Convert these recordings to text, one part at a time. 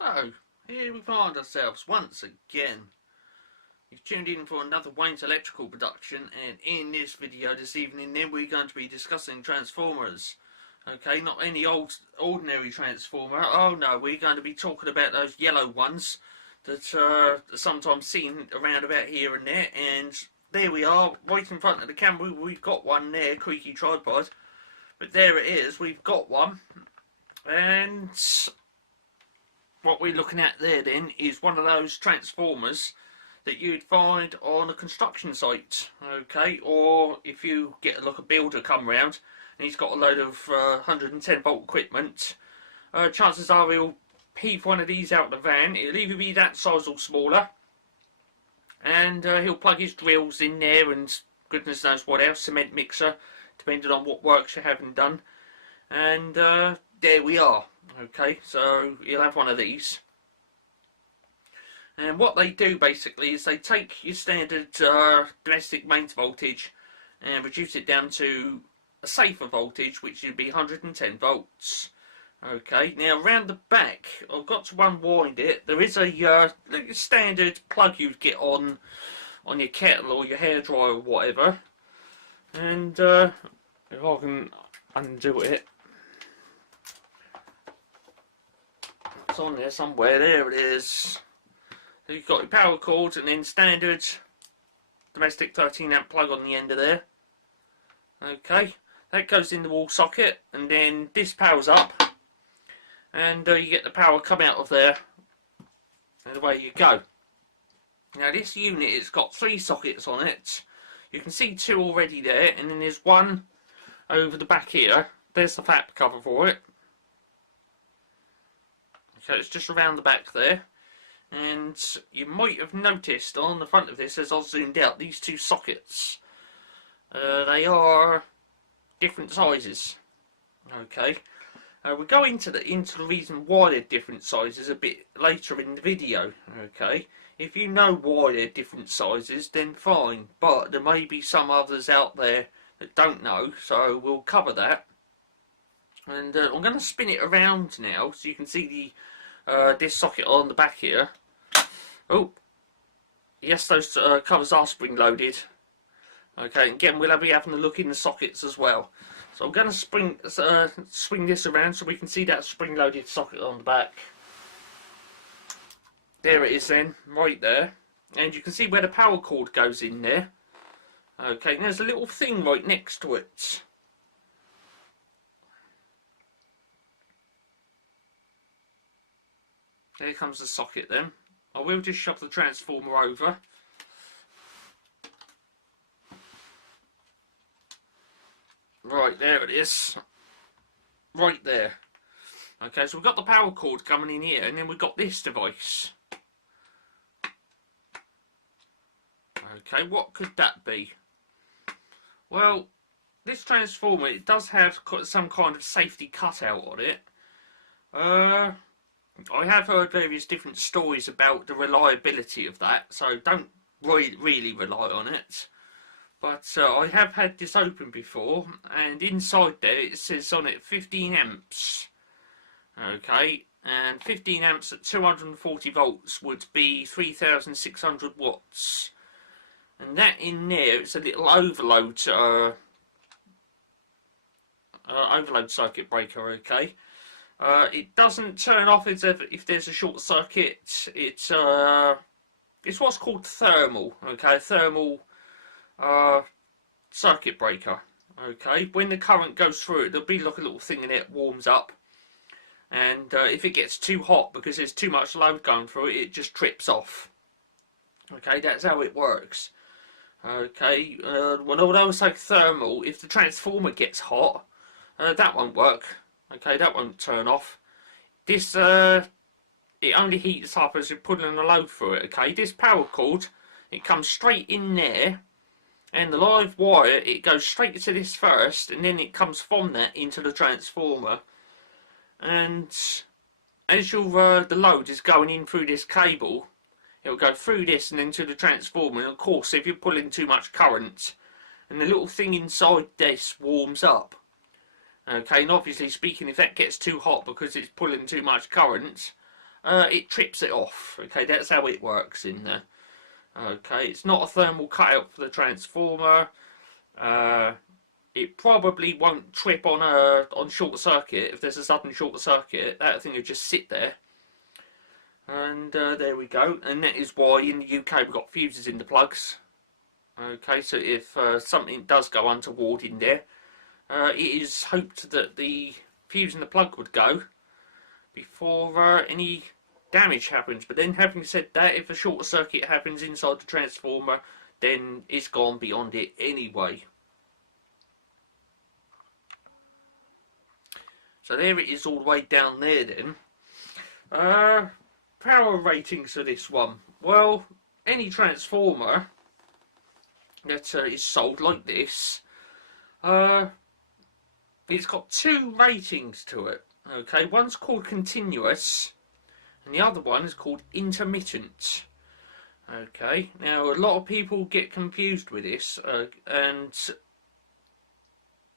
So, here we find ourselves once again. You've tuned in for another Wayne's Electrical production, and in this video this evening then we're going to be discussing transformers. Okay, not any ordinary transformer. Oh no, we're going to be talking about those yellow ones that are sometimes seen around about here and there, and there we are, right in front of the camera. We've got one there, creaky tripod, but there it is, we've got one. And what we're looking at there then is one of those transformers that you'd find on a construction site, okay, or if you get a builder come round and he's got a load of 110 volt equipment, chances are he'll heave one of these out of the van. It'll either be that size or smaller, and he'll plug his drills in there and goodness knows what else, cement mixer, depending on what works you're having done, and there we are. Okay, so you'll have one of these, and what they do basically is they take your standard domestic mains voltage and reduce it down to a safer voltage, which would be 110 volts. Okay, now around the back I've got to unwind it. There is a standard plug you'd get on your kettle or your hairdryer or whatever, and if I can undo it, it's on there somewhere. There it is. So you've got your power cord and then standard domestic 13 amp plug on the end of there. Okay, that goes in the wall socket, and then this powers up, and you get the power come out of there, and away you go. Now this unit, it's got 3 sockets on it. You can see 2 already there, and then there's one over the back here. There's the flap cover for it. So it's just around the back there, and you might have noticed on the front of this, as I zoomed out, these 2 sockets, they are different sizes. Okay, we'll go into the reason why they're different sizes a bit later in the video. Okay, if you know why they're different sizes, then fine, but there may be some others out there that don't know, so we'll cover that. And I'm going to spin it around now so you can see the this socket on the back here. Oh, yes, those covers are spring loaded. Okay, again we'll be having a look in the sockets as well. So I'm going to swing this around so we can see that spring loaded socket on the back. There it is then, right there. And you can see where the power cord goes in there. Okay, and there's a little thing right next to it. There comes the socket then. I will just shove the transformer over. Right, there it is. Right there. Okay, so we've got the power cord coming in here, and then we've got this device. Okay, what could that be? Well, this transformer, it does have some kind of safety cutout on it. I have heard various different stories about the reliability of that, so don't really rely on it. But I have had this open before, and inside there it says on it 15 amps. Okay, and 15 amps at 240 volts would be 3,600 watts. And that in there, it's a little overload circuit breaker, okay? It doesn't turn off if there's a short circuit. It's what's called thermal, okay? Thermal circuit breaker, okay? When the current goes through it, there'll be like a little thing in it, warms up, and if it gets too hot because there's too much load going through it, it just trips off. Okay, that's how it works. Okay, well, although it's like thermal, if the transformer gets hot, that won't work. Okay, that won't turn off. This, it only heats up as you're putting a load through it, okay? This power cord, it comes straight in there, and the live wire, it goes straight to this first, and then it comes from that into the transformer. And as the load is going in through this cable, it will go through this and into the transformer, and of course, if you're pulling too much current, and the little thing inside this warms up, okay, and obviously speaking, if that gets too hot because it's pulling too much current, it trips it off. Okay, that's how it works in there. Okay, it's not a thermal cutout for the transformer. It probably won't trip on short circuit. If there's a sudden short circuit, that thing will just sit there. And there we go. And that is why in the UK we've got fuses in the plugs. Okay, so if something does go untoward in there, it is hoped that the fuse in the plug would go before any damage happens. But then, having said that, if a short circuit happens inside the transformer, then it's gone beyond it anyway. So there it is all the way down there then. Power ratings for this one. Well, any transformer that is sold like this, it's got two ratings to it. Okay, one's called continuous and the other one is called intermittent. Okay, now a lot of people get confused with this and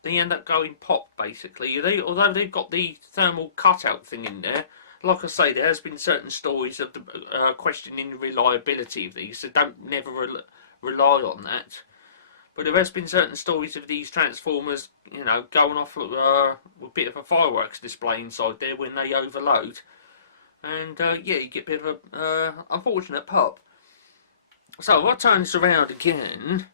they end up going pop basically. Although they've got the thermal cutout thing in there, like I say, there has been certain stories of the questioning the reliability of these, so don't never rely on that. But there has been certain stories of these transformers, you know, going off with a bit of a fireworks display inside there when they overload. And yeah, you get a bit of a unfortunate pop. So if I turn this around again,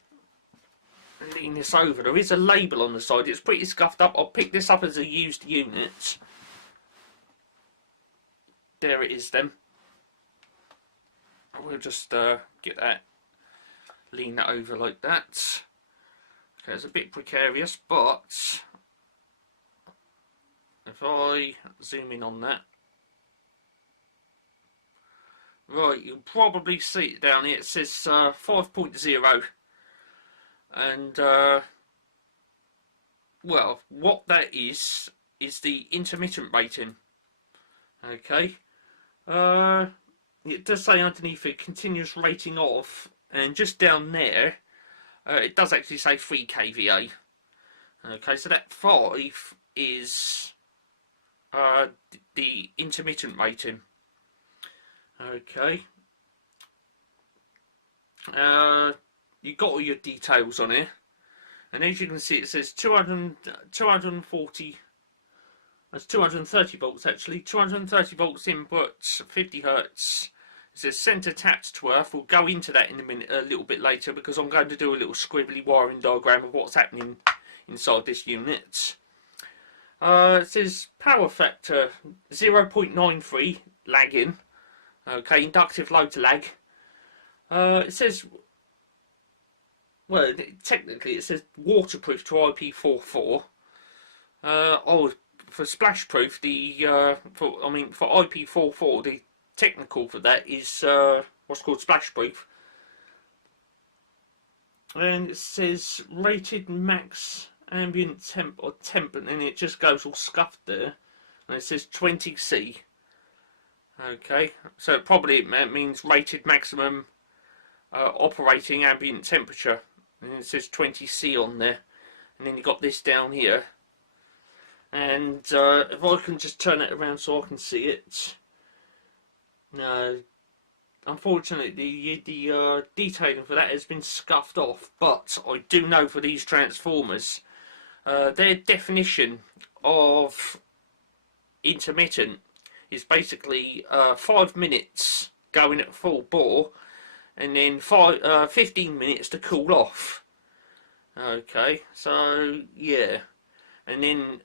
and lean this over, there is a label on the side. It's pretty scuffed up. I'll pick this up as a used unit. There it is then. We'll just get that, lean that over like that. Okay, it's a bit precarious, but if I zoom in on that, right, you'll probably see it down here. It says 5.0, and well, what that is the intermittent rating. Okay, it does say underneath it continuous rating of, and just down there it does actually say 3 kVa. Okay, so that 5 is the intermittent rating. Okay, you got all your details on here, and as you can see, it says 240. That's 230 volts actually. 230 volts input, 50 hertz. It says centre tapped to earth. We'll go into that in a minute, a little bit later, because I'm going to do a little squibbly wiring diagram of what's happening inside this unit. It says power factor 0.93 lagging. Okay, inductive low to lag. It says, well, technically it says waterproof to IP44. Oh, for splash proof, for IP44, the technical for that is what's called splash proof. And it says rated max ambient temp or temp, and then it just goes all scuffed there. And it says 20C. Okay, so probably it means rated maximum operating ambient temperature, and it says 20C on there. And then you got this down here, and if I can just turn it around so I can see it. No, unfortunately the detailing for that has been scuffed off, but I do know for these transformers, their definition of intermittent is basically 5 minutes going at full bore, and then 15 minutes to cool off. Okay, so yeah, and then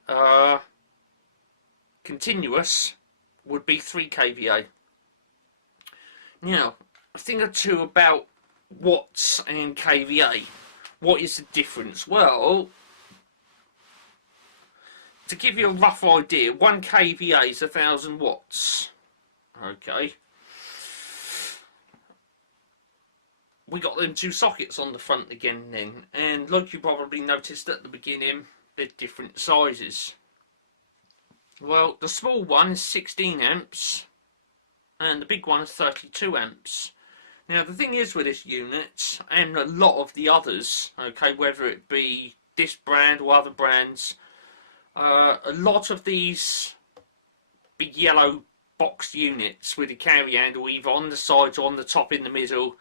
continuous would be 3 kVa. Now, a thing or two about watts and kVa. What is the difference? Well, to give you a rough idea, 1 kVa is 1000 watts. Okay. We got them 2 sockets on the front again then, and like you probably noticed at the beginning, they're different sizes. Well, the small one is 16 amps, and the big one is 32 amps. Now the thing is with this unit, and a lot of the others, okay, whether it be this brand or other brands, a lot of these big yellow boxed units with a carry handle either on the sides or on the top in the middle.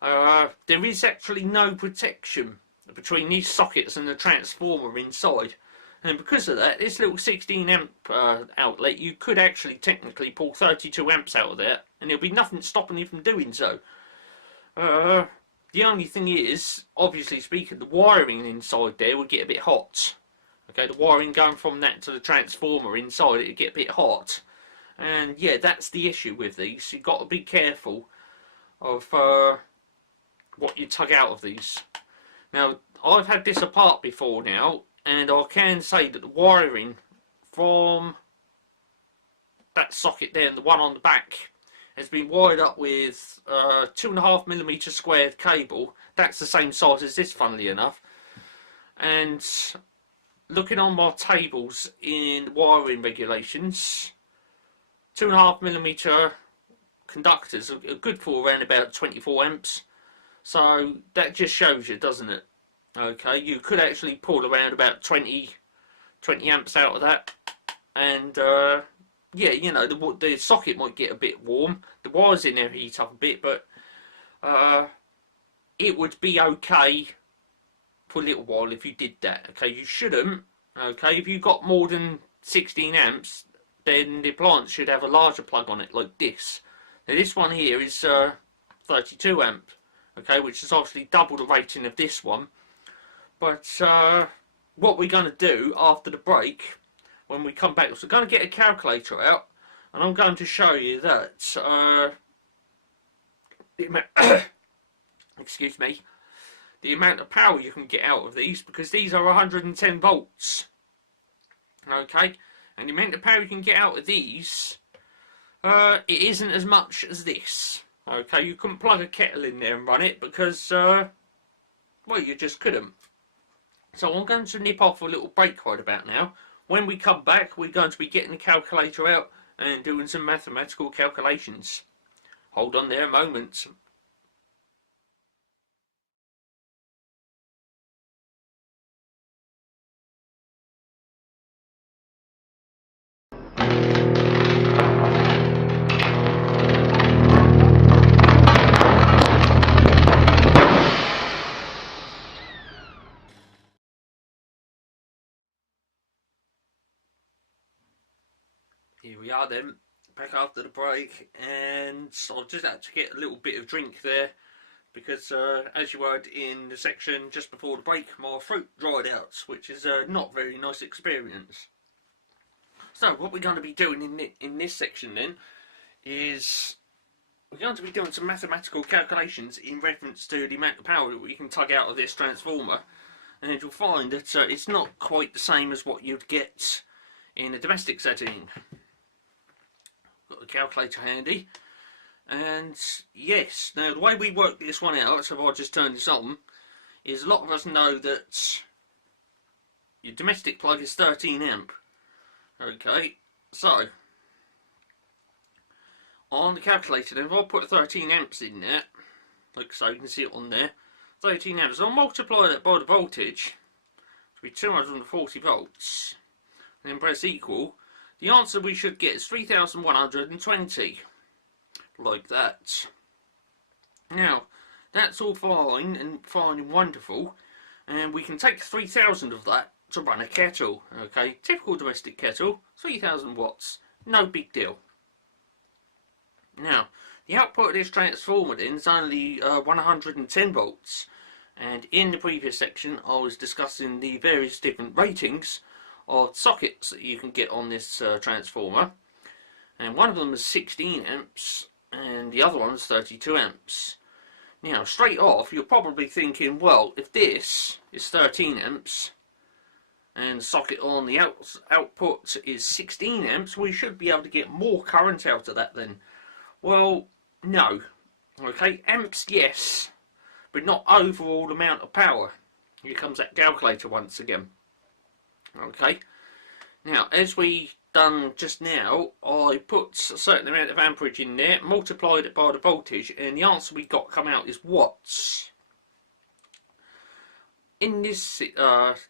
There is actually no protection between these sockets and the transformer inside, and because of that, this little 16 amp outlet, you could actually technically pull 32 amps out of there and there'll be nothing stopping you from doing so. The only thing is, obviously speaking, the wiring inside there would get a bit hot. Okay, the wiring going from that to the transformer inside, it would get a bit hot. And yeah, that's the issue with these. You've got to be careful of what you tug out of these. Now, I've had this apart before now, and I can say that the wiring from that socket there and the one on the back has been wired up with 2.5mm squared cable. That's the same size as this, funnily enough. And looking on my tables in wiring regulations, 2.5mm conductors are good for around about 24 amps. So that just shows you, doesn't it? Okay, you could actually pull around about 20 amps out of that, and yeah, you know, the socket might get a bit warm, the wires in there heat up a bit, but it would be okay for a little while if you did that. Okay, you shouldn't. Okay, if you've got more than 16 amps, then the appliance should have a larger plug on it, like this. Now this one here is 32 amp, okay, which is obviously double the rating of this one. But what we're going to do after the break, when we come back, is we're going to get a calculator out, and I'm going to show you that excuse me, the amount of power you can get out of these, because these are 110 volts. Okay, and the amount of power you can get out of these, it isn't as much as this. Okay, you couldn't plug a kettle in there and run it because, well, you just couldn't. So I'm going to nip off a little break right about now. When we come back, we're going to be getting the calculator out and doing some mathematical calculations. Hold on there a moment. Here we are then, back after the break, and I've just had to get a little bit of drink there because as you heard in the section just before the break, my throat dried out, which is not a very nice experience. So what we're going to be doing in this section then is we're going to be doing some mathematical calculations in reference to the amount of power that we can tug out of this transformer, and you'll find that it's not quite the same as what you'd get in a domestic setting. Got the calculator handy, and yes, now the way we work this one out, so if I just turn this on, is a lot of us know that your domestic plug is 13 amp. Okay, so on the calculator then, if I put 13 amps in there, like so, you can see it on there, 13 amps, so I'll multiply that by the voltage to be 240 volts, and then press equal. The answer we should get is 3,120, like that. Now, that's all fine and wonderful, and we can take 3,000 of that to run a kettle. Okay, typical domestic kettle, 3,000 watts, no big deal. Now, the output of this transformer then is only 110 volts, and in the previous section I was discussing the various different ratings of sockets that you can get on this transformer, and one of them is 16 amps and the other one is 32 amps. Now straight off you're probably thinking, well, if this is 13 amps and the socket on the output is 16 amps, we should be able to get more current out of that then. Well, no. Okay, amps yes, but not overall amount of power. Here comes that calculator once again. Okay, now as we done just now, I put a certain amount of amperage in there, multiplied it by the voltage, and the answer we got come out is watts. In this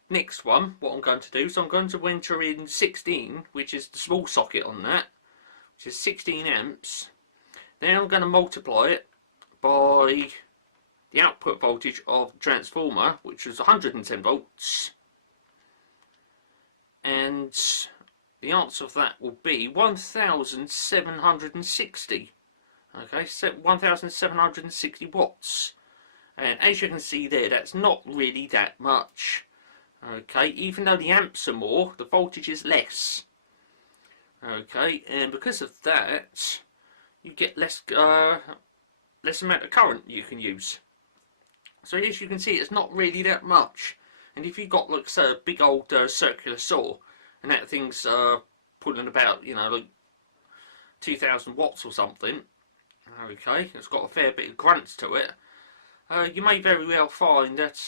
next one, what I'm going to do is I'm going to enter in 16, which is the small socket on that, which is 16 amps. Then I'm going to multiply it by the output voltage of the transformer, which was 110 volts. And the answer of that will be 1760. Okay, so 1760 watts. And as you can see there, that's not really that much. Okay, even though the amps are more, the voltage is less. Okay, and because of that, you get less amount of current you can use. So as you can see, it's not really that much. And if you've got, like, say, a big old circular saw, and that thing's pulling about, you know, like 2000 watts or something, okay, it's got a fair bit of grunts to it, you may very well find that,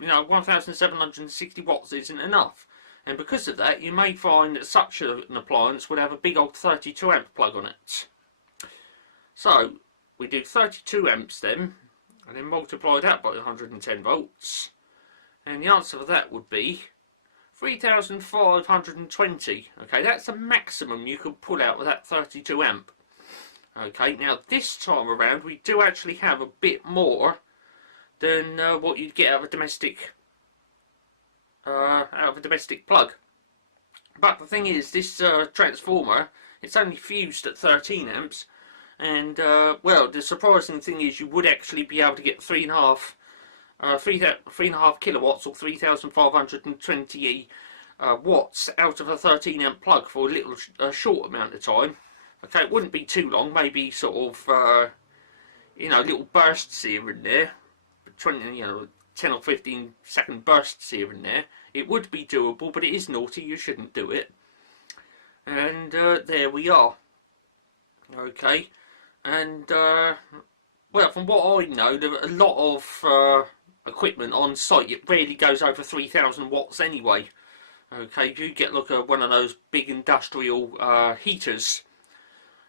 you know, 1760 watts isn't enough. And because of that, you may find that such an appliance would have a big old 32 amp plug on it. So, we do 32 amps then, and then multiply that by 110 volts. And the answer for that would be 3520. Okay, that's the maximum you could pull out with that 32 amp. Okay, now this time around we do actually have a bit more than what you'd get out of a domestic plug. But the thing is, this transformer, it's only fused at 13 amps, and well, the surprising thing is you would actually be able to get 3.5 kilowatts or 3,520 watts out of a 13 amp plug for a little short amount of time. Okay, it wouldn't be too long, maybe sort of you know, little bursts here and there, 20, you know, 10 or 15 second bursts here and there. It would be doable, but it is naughty, you shouldn't do it. And there we are. Okay, and well, from what I know, there are a lot of equipment on site. It rarely goes over 3,000 watts anyway. Okay, if you get like one of those big industrial heaters,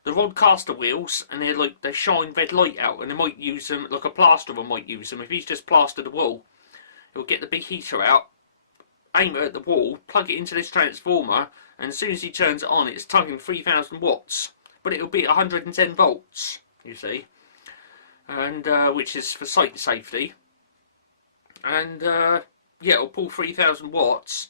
the rodcaster wheels, and they shine red light out, and they might use them, like a plasterer might use them. If he's just plastered the wall, he'll get the big heater out, aim it at the wall, plug it into this transformer, and as soon as he turns it on, it's tugging 3,000 watts. But it'll be 110 volts, you see, and which is for site safety. And yeah, it'll pull 3,000 watts,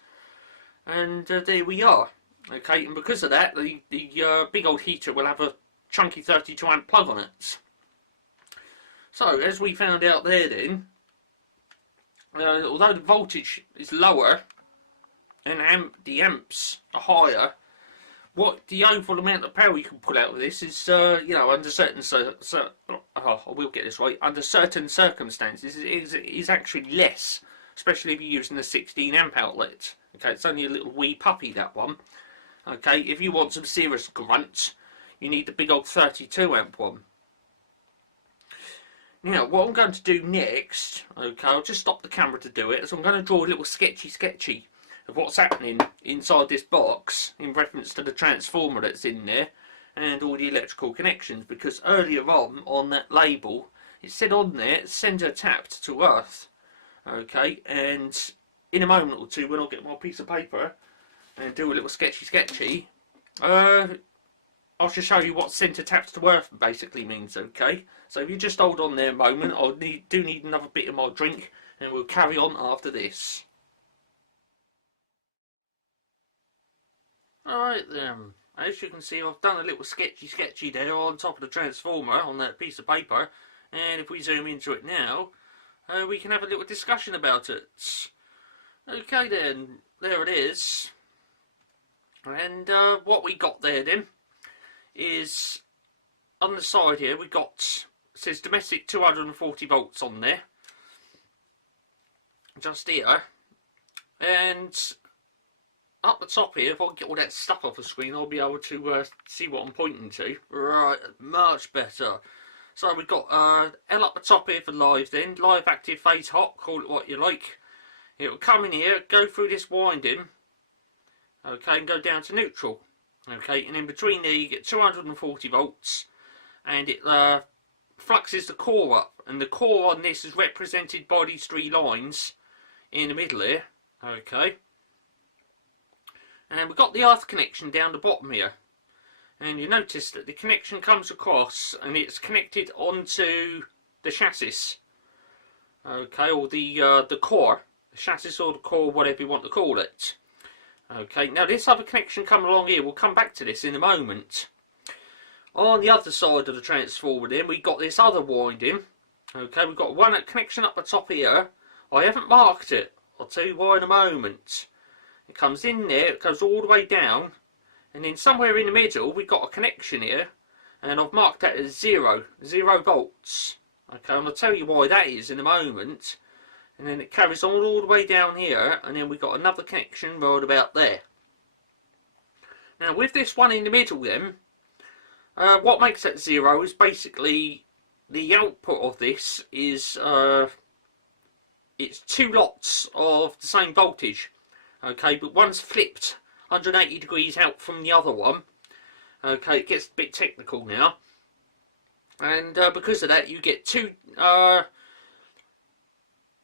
and there we are. Okay, and because of that, the big old heater will have a chunky 32 amp plug on it. So, as we found out there then, although the voltage is lower and the amps are higher, what the overall amount of power you can pull out of this is, you know, under certain I will get this right, under certain circumstances, is actually less, especially if you're using a 16 amp outlet. Okay, it's only a little wee puppy, that one. Okay, if you want some serious grunt, you need the big old 32 amp one. Now, what I'm going to do next, okay, I'll just stop the camera to do it, so I'm going to draw a little sketchy of what's happening inside this box in reference to the transformer that's in there and all the electrical connections, because earlier on that label, it said on there, centre tapped to earth. Okay, and in a moment or two, when I get my piece of paper and do a little sketchy, I shall show you what centre tapped to earth basically means. Okay, so if you just hold on there a moment, I do need another bit of my drink, and we'll carry on after this. Alright then, as you can see, I've done a little sketchy there on top of the transformer on that piece of paper, and if we zoom into it now, we can have a little discussion about it. Okay then, there it is. And what we got there then is, on the side here, we got, it says domestic 240 volts on there, just here, and up the top here, if I can get all that stuff off the screen, I'll be able to see what I'm pointing to. Right, much better. So we've got L up the top here for live then, live, active, phase, hot, call it what you like. It will come in here, go through this winding, okay, and go down to neutral. Okay, and in between there you get 240 volts, and it fluxes the core up, and the core on this is represented by these three lines in the middle here. Okay, and we've got the earth connection down the bottom here. and you notice that the connection comes across and it's connected onto the chassis, okay, or the core, the chassis or the core, whatever you want to call it. Okay, now this other connection coming along here, we'll come back to this in a moment. On the other side of the transformer then, we've got this other winding. Okay, we've got one connection up the top here. I haven't marked it. I'll tell you why in a moment. It comes in there, it goes all the way down, and then somewhere in the middle we've got a connection here, and I've marked that as 0 volts. Okay, I'm going to tell you why that is in a moment. And then it carries on all the way down here, and then we've got another connection right about there. Now with this one in the middle then, what makes that 0 is basically the output of this is it's two lots of the same voltage, okay, but one's flipped 180 degrees out from the other one. Okay, it gets a bit technical now, and because of that you get two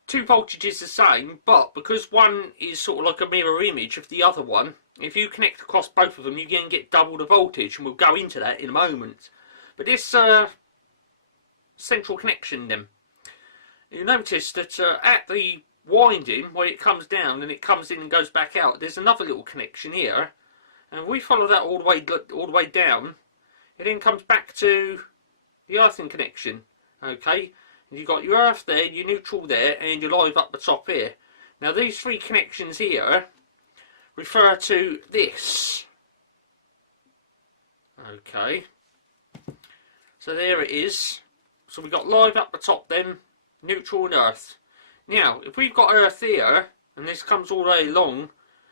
voltages the same, but because one is sort of like a mirror image of the other one, if you connect across both of them you can get double the voltage, and we'll go into that in a moment. But this central connection then, you notice that at the winding where it comes down and it comes in and goes back out, there's another little connection here, and if we follow that all the way down, it then comes back to the earthing connection. Okay, and you've got your earth there, your neutral there, and your live up the top here. Now these three connections here refer to this. Okay, so there it is. So we've got live up the top then, neutral and earth. Now if we've got earth here, and this comes all the way along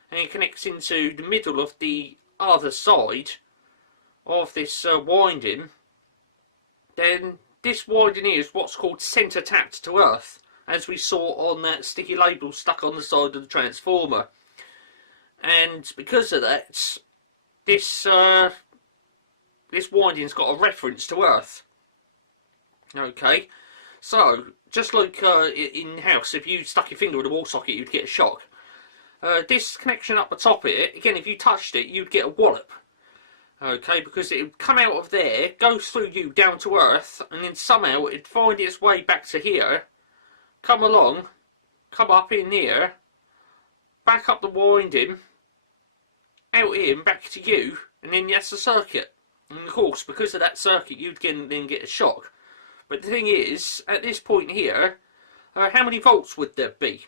and it connects into the middle of the other side of this winding, then this winding here is what's called centre tapped to earth, as we saw on that sticky label stuck on the side of the transformer. And because of that, this winding's got a reference to earth. Okay, so just like in house, if you stuck your finger in a wall socket you'd get a shock. This connection up the top here, again, if you touched it you'd get a wallop. Okay, because it would come out of there, go through you down to earth, and then somehow it'd find its way back to here, come along, come up in here, back up the winding, out here and back to you, and then that's the circuit. And of course, because of that circuit, you'd then get a shock. But the thing is, at this point here, how many volts would there be?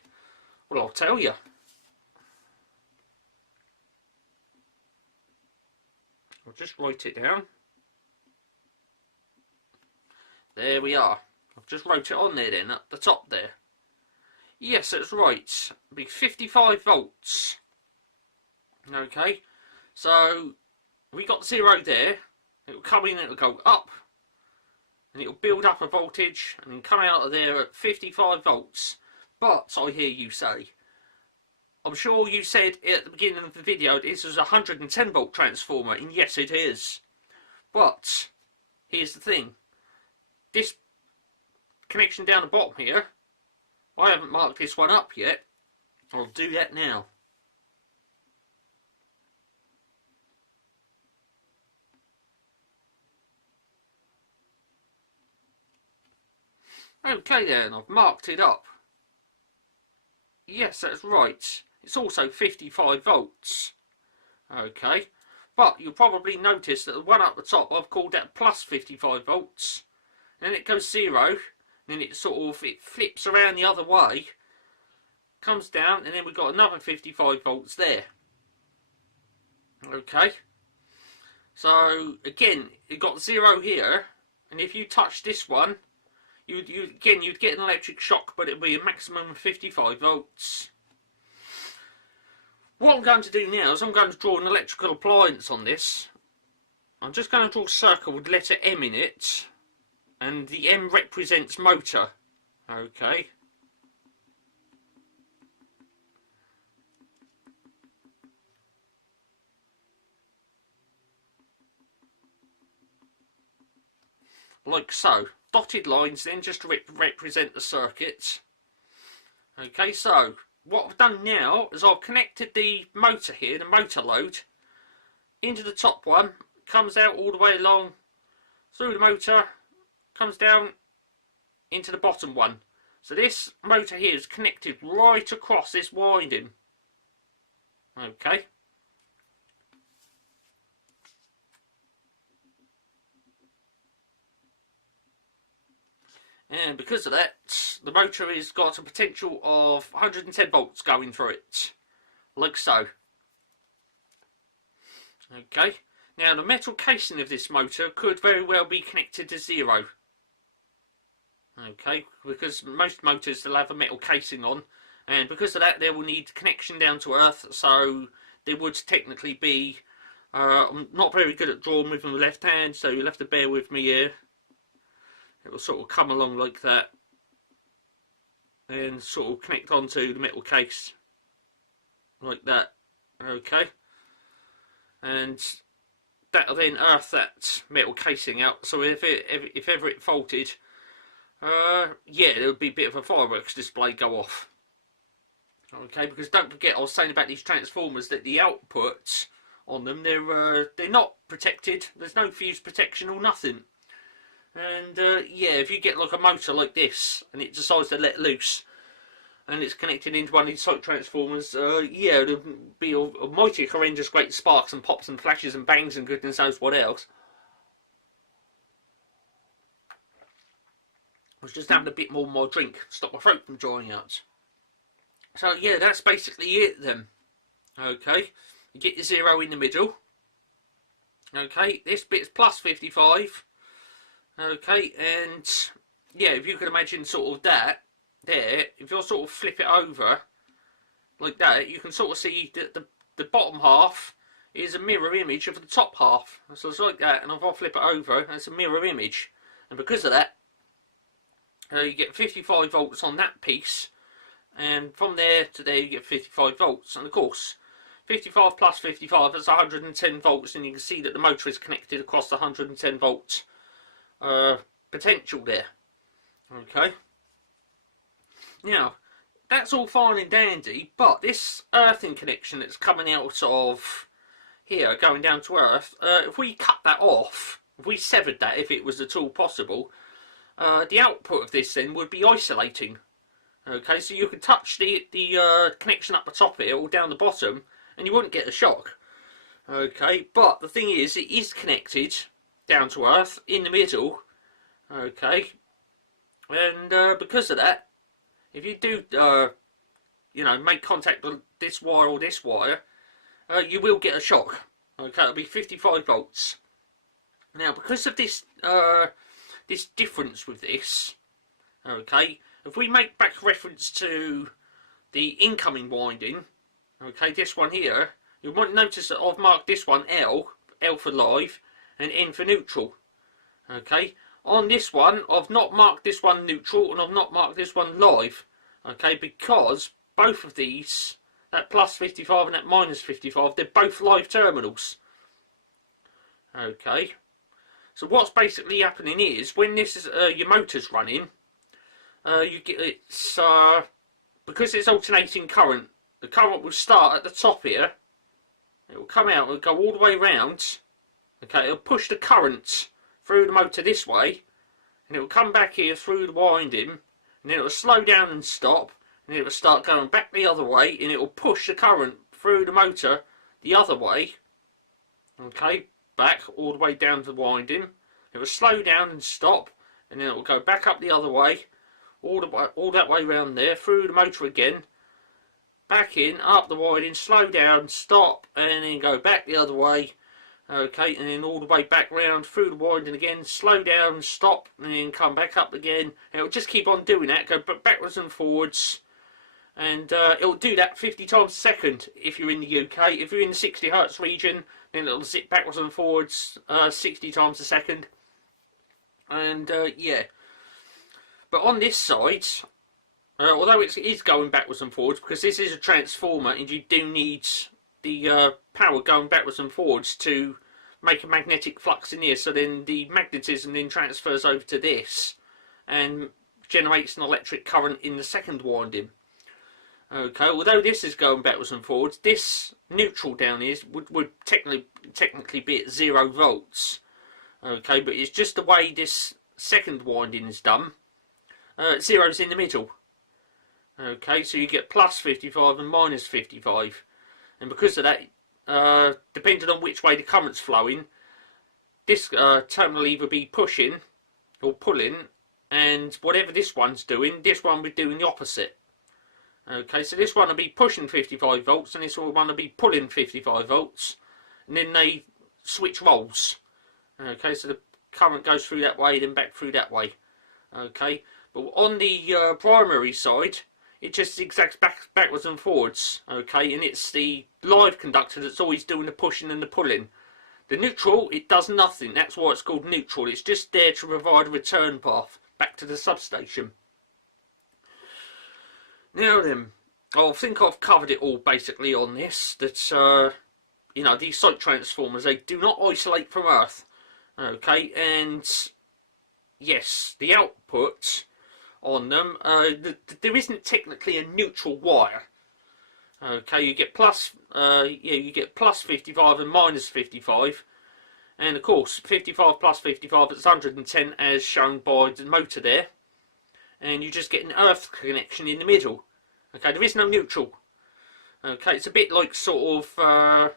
Well, I'll tell you. I'll just write it down. There we are. I've just wrote it on there then, at the top there. Yes, that's right. It'll be 55 volts. Okay, so we got 0 there. It'll come in, it'll go up, and it'll build up a voltage, and then come out of there at 55 volts. But I hear you say, I'm sure you said at the beginning of the video this was a 110 volt transformer, and yes it is. But here's the thing, this connection down the bottom here, I haven't marked this one up yet. I'll do that now. Okay then, I've marked it up. Yes, that's right. It's also 55 volts. Okay, but you'll probably notice that the one up the top, I've called that plus 55 volts. Then it goes 0, then it flips around the other way, comes down, and then we've got another 55 volts there. Okay, so again, you've got 0 here, and if you touch this one, you'd get an electric shock, but it'll be a maximum of 55 volts. What I'm going to do now is I'm going to draw an electrical appliance on this. I'm just going to draw a circle with the letter M in it, and the M represents motor. Okay. Like so. Dotted lines then just to represent the circuit. Okay, so what I've done now is I've connected the motor here, the motor load, into the top one, comes out all the way along through the motor, comes down into the bottom one. So this motor here is connected right across this winding. Okay. And because of that, the motor has got a potential of 110 volts going through it, like so. Okay, now the metal casing of this motor could very well be connected to zero. Okay, because most motors will have a metal casing on, and because of that they will need connection down to earth, so there would technically be, I'm not very good at drawing with my left hand, so you'll have to bear with me here. It will sort of come along like that and sort of connect onto the metal case like that. Okay, and that'll then earth that metal casing out, so if ever it faulted, yeah, there would be a bit of a fireworks display go off. Okay, because don't forget I was saying about these transformers that the outputs on them, they're not protected. There's no fuse protection or nothing. And yeah, if you get like a motor like this and it decides to let loose and it's connected into one of these type transformers, yeah, there'll be a mighty horrendous great sparks and pops and flashes and bangs and goodness knows what else. I was just having a bit more of my drink to stop my throat from drying out. So yeah, that's basically it then. Okay, you get your zero in the middle. Okay, this bit's plus 55. Okay, and yeah, if you can imagine sort of that there, if you sort of flip it over like that, you can sort of see that the bottom half is a mirror image of the top half. So it's like that, and if I flip it over, it's a mirror image. And because of that, you get 55 volts on that piece, and from there to there you get 55 volts. And of course, 55 plus 55, that's 110 volts, and you can see that the motor is connected across the 110 volts potential there. Okay, now that's all fine and dandy, but this earthing connection that's coming out of here going down to earth, if we cut that off, if we severed that, if it was at all possible, the output of this then would be isolating. Okay, so you could touch the connection up the top here or down the bottom and you wouldn't get a shock. Okay, but the thing is, it is connected down to earth in the middle. Okay, and because of that, if you do you know, make contact with this wire or this wire, you will get a shock. Okay, it'll be 55 volts. Now because of this this difference with this, okay, if we make back reference to the incoming winding, okay, this one here, you might notice that I've marked this one L for live and N for neutral. Okay, on this one I've not marked this one neutral and I've not marked this one live. Okay, because both of these, that plus 55 and that minus 55, they're both live terminals. Okay, so what's basically happening is when this is your motor's running, you get it's because it's alternating current. The current will start at the top here. It will come out and go all the way round. Okay, it'll push the current through the motor this way, and it will come back here through the winding, and then it will slow down and stop, and it will start going back the other way, and it will push the current through the motor the other way. Okay, back all the way down to the winding. It will slow down and stop, and then it will go back up the other way, all that way round there, through the motor again, back in, up the winding, slow down, stop, and then go back the other way. Okay, and then all the way back round through the winding again, slow down, stop, and then come back up again. And it'll just keep on doing that, go backwards and forwards, and it'll do that 50 times a second if you're in the UK. If you're in the 60 Hertz region, then it'll zip backwards and forwards 60 times a second. And yeah, but on this side, although it is going backwards and forwards, because this is a transformer and you do need the power going backwards and forwards to make a magnetic flux in here, so then the magnetism then transfers over to this and generates an electric current in the second winding. Okay, although this is going backwards and forwards, this neutral down here would technically be at 0 volts. Okay, but it's just the way this second winding is done. Zero's in the middle. Okay, so you get plus 55 and minus 55. And because of that, depending on which way the current's flowing, this terminal will either be pushing or pulling, and whatever this one's doing, this one will be doing the opposite. Okay, so this one will be pushing 55 volts and this one will be pulling 55 volts, and then they switch roles. Okay, so the current goes through that way, then back through that way. Okay, but on the primary side, it just zigzags backwards and forwards. Okay, and it's the live conductor that's always doing the pushing and the pulling. The neutral, it does nothing. That's why it's called neutral. It's just there to provide a return path back to the substation. Now then, I think I've covered it all basically on this. That you know, these site transformers, they do not isolate from Earth. Okay, and yes, the output on them, there isn't technically a neutral wire. Okay, you get you get plus 55 and minus 55, and of course 55 plus 55 is 110 as shown by the motor there, and you just get an earth connection in the middle. Okay, there is no neutral. Okay, it's a bit like sort of I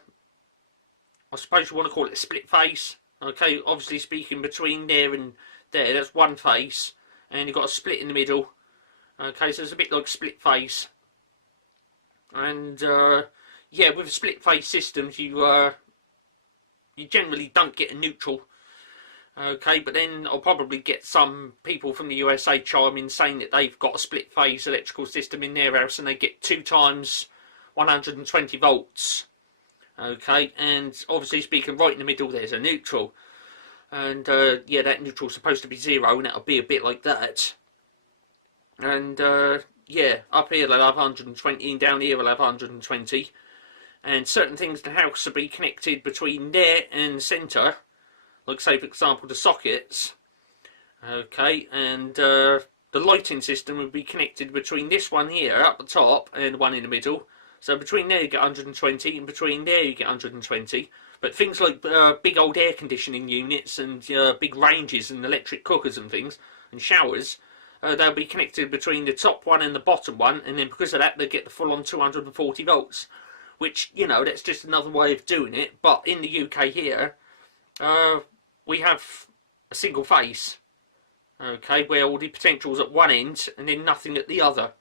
suppose you want to call it a split phase. Okay, obviously speaking between there and there, that's one phase, and you've got a split in the middle. Okay, so it's a bit like split phase. And yeah, with split phase systems, you generally don't get a neutral. Okay, but then I'll probably get some people from the USA chime in saying that they've got a split phase electrical system in their house and they get 2 times 120 volts. Okay, and obviously speaking, right in the middle there's a neutral, and yeah, that neutral's supposed to be 0, and that'll be a bit like that. And yeah, up here they'll have 120, and down here we'll have 120, and certain things in the house will be connected between there and the centre, like say for example the sockets. Okay, and the lighting system will be connected between this one here up the top and the one in the middle. So between there you get 120, and between there you get 120. But things like big old air conditioning units and big ranges and electric cookers and things, and showers, they'll be connected between the top one and the bottom one, and then because of that they get the full on 240 volts. Which, you know, that's just another way of doing it. But in the UK here, we have a single phase. Okay, where all the potential's at one end and then nothing at the other.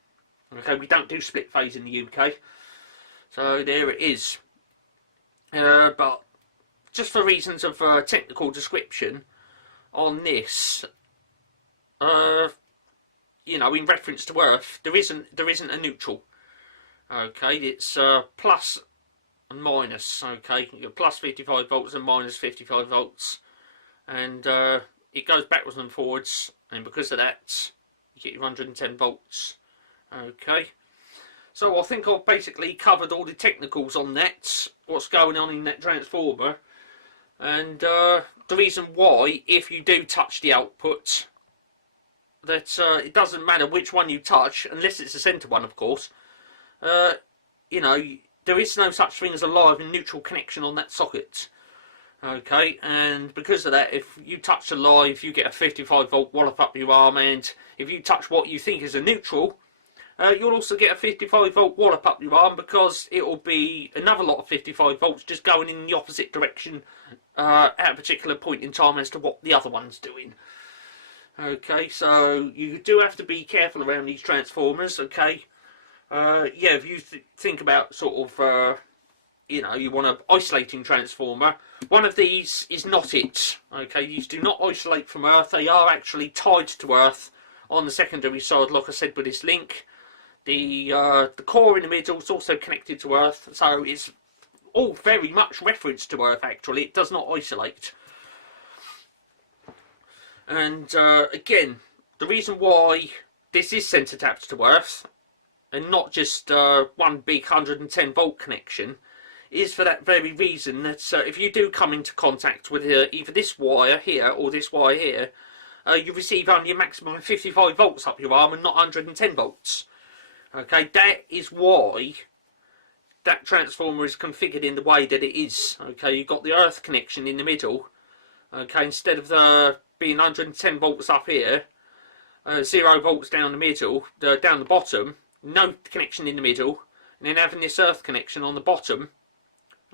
Okay, we don't do split phase in the UK. So there it is. But just for reasons of technical description on this, you know, in reference to Earth, there isn't a neutral. Okay, it's plus and minus. Okay, you get plus 55 volts and minus 55 volts, and it goes backwards and forwards, and because of that, you get your 110 volts. Okay. So I think I've basically covered all the technicals on that, what's going on in that transformer, and the reason why, if you do touch the output, that it doesn't matter which one you touch, unless it's the centre one of course, you know, there is no such thing as a live and neutral connection on that socket. Okay, and because of that, if you touch the live, you get a 55 volt wallop up your arm, and if you touch what you think is a neutral, you'll also get a 55 volt wallop up your arm, because it will be another lot of 55 volts just going in the opposite direction at a particular point in time as to what the other one's doing. Okay, so you do have to be careful around these transformers. Okay, yeah, if you think about sort of you know, you want an isolating transformer, one of these is not it. Okay, these do not isolate from Earth. They are actually tied to Earth on the secondary side, like I said with this link. The core in the middle is also connected to Earth, so it's all very much referenced to Earth actually. It does not isolate. And again, the reason why this is centre tapped to Earth and not just one big 110 volt connection is for that very reason that if you do come into contact with either this wire here or this wire here, you receive only a maximum of 55 volts up your arm and not 110 volts. Okay, that is why that transformer is configured in the way that it is. Okay, you've got the earth connection in the middle. Okay, instead of being 110 volts up here, 0 volts down the middle, down the bottom, no connection in the middle, and then having this earth connection on the bottom.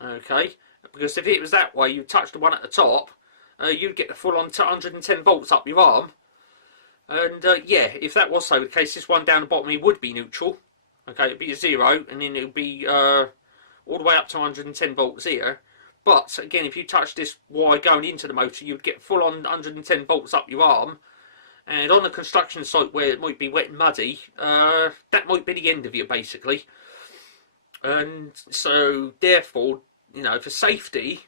Okay, because if it was that way, you touch the one at the top, you'd get the full on 110 volts up your arm. And yeah, if that was so the case, this one down the bottom, it would be neutral. Okay, it'd be a 0, and then it would be all the way up to 110 volts here. But again, if you touch this wire going into the motor, you'd get full on 110 volts up your arm. And on a construction site where it might be wet and muddy, that might be the end of you, basically. And so, therefore, you know, for safety,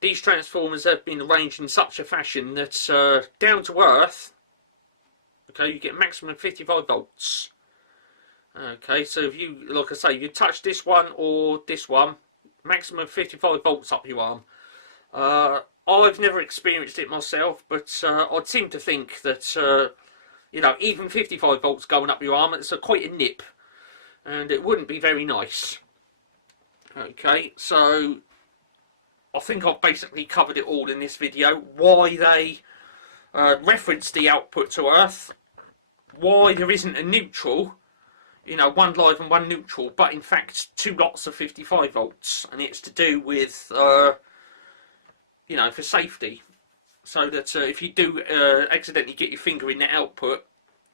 these transformers have been arranged in such a fashion that down to earth, okay, you get maximum 55 volts. Okay, so if you, like I say, if you touch this one or this one, maximum 55 volts up your arm. I've never experienced it myself, but I'd seem to think that, you know, even 55 volts going up your arm, it's quite a nip. And it wouldn't be very nice. Okay, so I think I've basically covered it all in this video. Why they reference the output to earth, why there isn't a neutral, you know, one live and one neutral, but in fact 2 lots of 55 volts, and it's to do with, you know, for safety, so that if you do accidentally get your finger in the output,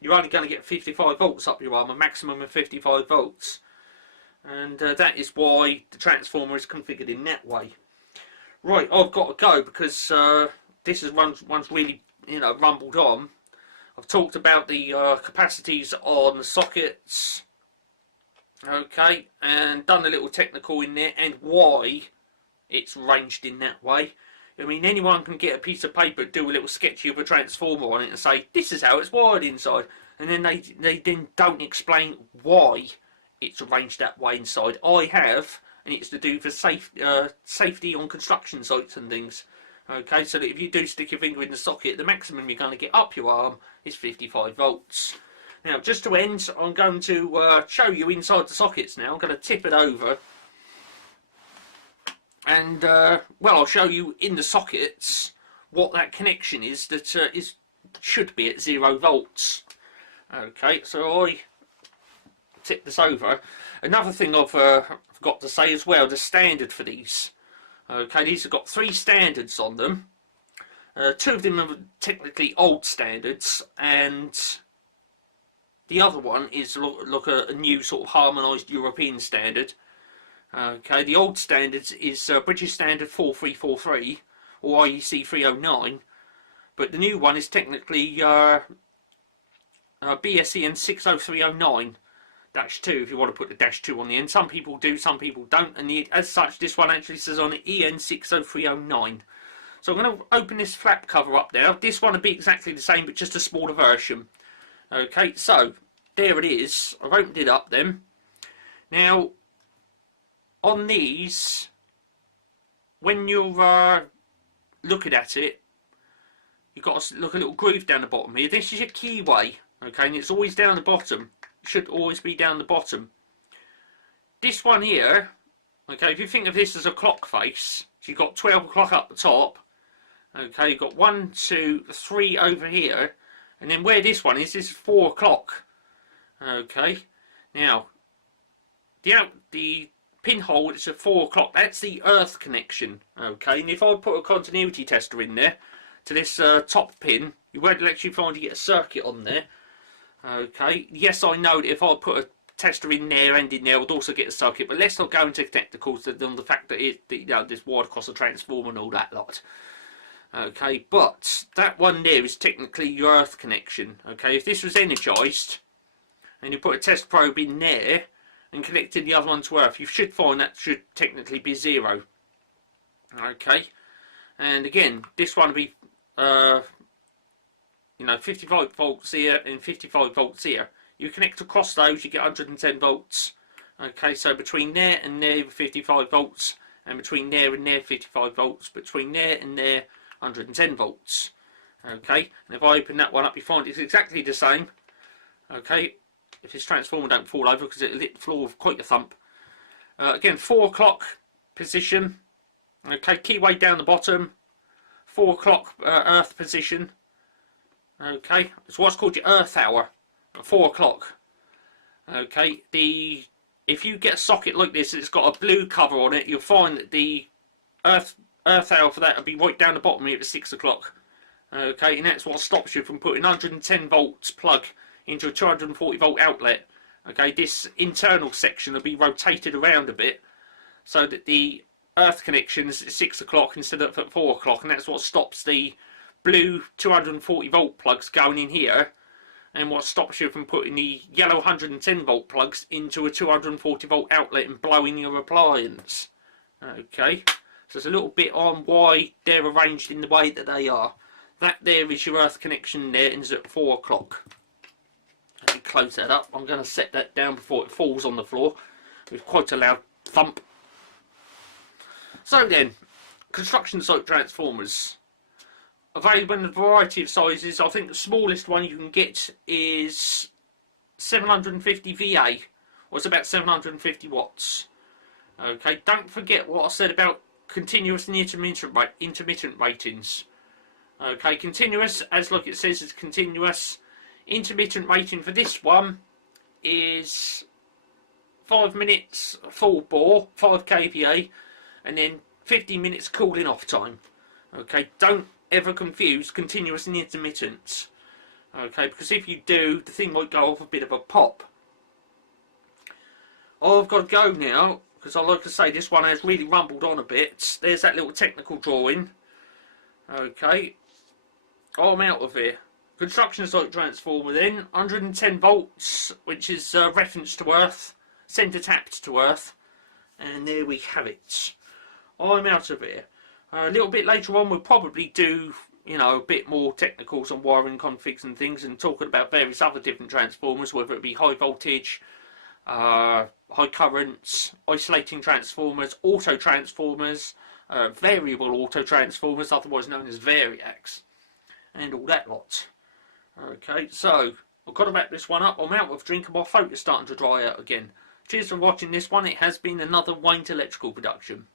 you're only going to get 55 volts up your arm, a maximum of 55 volts, and that is why the transformer is configured in that way. Right, I've got to go because this is one's really, you know, rumbled on. I've talked about the capacities on the sockets, okay, and done a little technical in there and why it's arranged in that way. I mean, anyone can get a piece of paper, do a little sketchy of a transformer on it and say, this is how it's wired inside. And then they then don't explain why it's arranged that way inside. I have, and it's to do for safety on construction sites and things. Okay, so that if you do stick your finger in the socket, the maximum you're going to get up your arm is 55 volts. Now, just to end, I'm going to show you inside the sockets now. I'm going to tip it over. And, well, I'll show you in the sockets what that connection is that should be at 0 volts. Okay, so I tip this over. Another thing I've forgot to say as well, the standard for these. Okay, these have got 3 standards on them. 2 of them are technically old standards, and the other one is look a new sort of harmonised European standard. Okay, the old standards is British Standard 4343 or IEC 309, but the new one is technically BSEN 60309-2 if you want to put the -2 on the end. Some people do, some people don't, and as such this one actually says on it EN 60309. So I'm going to open this flap cover up now. This one will be exactly the same but just a smaller version. Okay, so there it is. I've opened it up then. Now on these, when you're looking at it, you've got to look a little groove down the bottom here. This is your keyway, okay, and it's always down the bottom. It should always be down the bottom. This one here, okay, if you think of this as a clock face, so you've got 12 o'clock up the top, okay, you've got 1, 2, 3 over here, and then where this one is, this is 4 o'clock. Okay, now the pinhole, it's at 4 o'clock, that's the earth connection. Okay, and if I put a continuity tester in there to this top pin, you won't actually find you get a circuit on there. Okay, yes, I know that if I put a tester in there and in there, I would also get a circuit, but let's not go into technicals on the fact that you know, this wired across a transformer and all that lot. Okay, but that one there is technically your earth connection. Okay, if this was energised and you put a test probe in there and connected the other one to earth, you should find that should technically be 0. Okay, and again, this one will be you know, 55 volts here and 55 volts here. You connect across those, you get 110 volts. Okay, so between there and there 55 volts, and between there and there 55 volts, between there and there 110 volts. Okay, and if I open that one up, you find it's exactly the same. Okay, if this transformer don't fall over, because it'll hit the floor with quite a thump. Again, 4 o'clock position. Okay, keyway down the bottom. 4 o'clock earth position. Okay, it's what's called your earth hour at 4 o'clock. Okay, if you get a socket like this, it's got a blue cover on it, you'll find that the earth hour for that will be right down the bottom here at 6 o'clock. Okay, and that's what stops you from putting 110 volts plug into a 240 volt outlet. Okay, this internal section will be rotated around a bit so that the earth connection is at 6 o'clock instead of at 4 o'clock, and that's what stops the blue 240 volt plugs going in here, and what stops you from putting the yellow 110 volt plugs into a 240 volt outlet and blowing your appliance. Okay, so there's a little bit on why they're arranged in the way that they are. That there is your earth connection there, and it's at 4 o'clock. Let me close that up. I'm going to set that down before it falls on the floor with quite a loud thump. So then, construction site transformers. Available in a variety of sizes. I think the smallest one you can get is 750 VA, or it's about 750 watts. Okay, don't forget what I said about continuous and intermittent ratings. Okay, continuous, as like it says, is continuous. Intermittent rating for this one is 5 minutes full bore, 5 kVa, and then 50 minutes cooling off time. Okay, don't ever confuse continuous and intermittent. Okay, because if you do, the thing might go off a bit of a pop. I've got to go now, because I like to say this one has really rumbled on a bit. There's that little technical drawing. Okay, I'm out of here. Construction site transformer then, 110 volts, which is reference to earth, centre tapped to earth, and there we have it. I'm out of here. A little bit later on we'll probably do, you know, a bit more technicals on wiring configs and things, and talking about various other different transformers, whether it be high voltage, high currents, isolating transformers, auto transformers, variable auto transformers, otherwise known as variacs, and all that lot. Okay, so I've got to wrap this one up. I'm out of drink and my throat is starting to dry out again. Cheers for watching this one. It has been another Wayne's Electrical production.